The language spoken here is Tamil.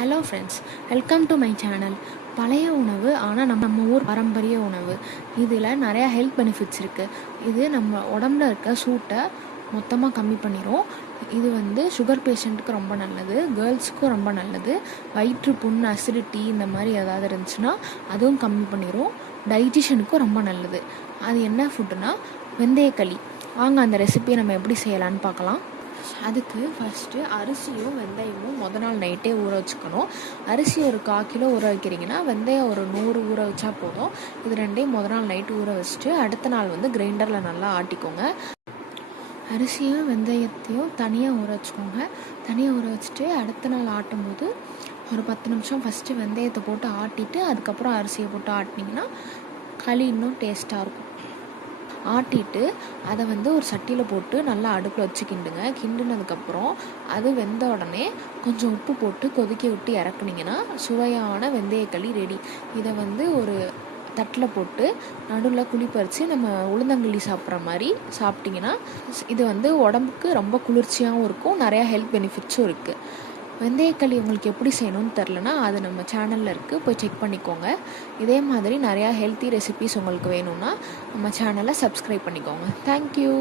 Hello friends, welcome to my channel. பழைய உணவு ஆனால் நம்ம ஊர் பாரம்பரிய உணவு. இதில் நிறையா ஹெல்த் பெனிஃபிட்ஸ் இருக்குது. இது நம்ம உடம்புல இருக்க சூட்டை மொத்தமாக கம்மி பண்ணிடும். இது சுகர் பேஷண்ட்டுக்கு ரொம்ப நல்லது, கேர்ள்ஸுக்கும் ரொம்ப நல்லது. வயிற்று புண், அசிடிட்டி இந்த மாதிரி ஏதாவது இருந்துச்சுன்னா அதுவும் கம்மி பண்ணிடும். டைஜஷனுக்கும் ரொம்ப நல்லது. அது என்ன ஃபுட்டுனா வெந்தயக்களி. வாங்க அந்த ரெசிபியை நம்ம எப்படி செய்யலான்னு பார்க்கலாம். அதுக்கு ஃபஸ்ட்டு அரிசியும் வெந்தயமும் நாள் நைட்டே ஊற வச்சுக்கணும். அரிசி ஒரு 1/4 கிலோ ஊற வைக்கிறீங்கன்னா வெந்தயம் ஒரு 100 ஊற வச்சா போதும். இது ரெண்டையும் நாள் நைட்டு ஊற வச்சுட்டு அடுத்த நாள் கிரைண்டரில் நல்லா ஆட்டிக்கோங்க. அரிசியும் வெந்தயத்தையும் தனியாக ஊற வச்சுக்கோங்க. தனியாக ஊற வச்சுட்டு அடுத்த நாள் ஆட்டும் போது ஒரு 10 நிமிஷம் ஃபஸ்ட்டு வெந்தயத்தை போட்டு ஆட்டிட்டு அதுக்கப்புறம் அரிசியை போட்டு ஆட்டினீங்கன்னா களி இன்னும் டேஸ்ட்டாக இருக்கும். ஆட்டிட்டு அதை ஒரு சட்டியில் போட்டு நல்லா அடுப்பில் வச்சு கிண்டுங்க. கிண்டுனதுக்கப்புறம் அது வெந்த உடனே கொஞ்சம் உப்பு போட்டு கொதிக்க விட்டு இறக்குனீங்கன்னா சுவையான வெந்தயக்களி ரெடி. இதை ஒரு தட்டில் போட்டு நடுவில் குழி பறித்து நம்ம உளுந்தங்களி சாப்பிட்ற மாதிரி சாப்பிட்டிங்கன்னா இது உடம்புக்கு ரொம்ப குளிர்ச்சியாகவும் இருக்கும். நிறையா ஹெல்த் பெனிஃபிட்ஸும் இருக்குது. வெந்தயக்களி உங்களுக்கு எப்படி செய்யணும்னு தெரிலனா அது நம்ம சேனலில் இருக்குது, போய் செக் பண்ணிக்கோங்க. இதே மாதிரி நிறையா ஹெல்த்தி ரெசிபீஸ் உங்களுக்கு வேணும்னா நம்ம சேனலை சப்ஸ்கிரைப் பண்ணிக்கோங்க. தேங்க்யூ.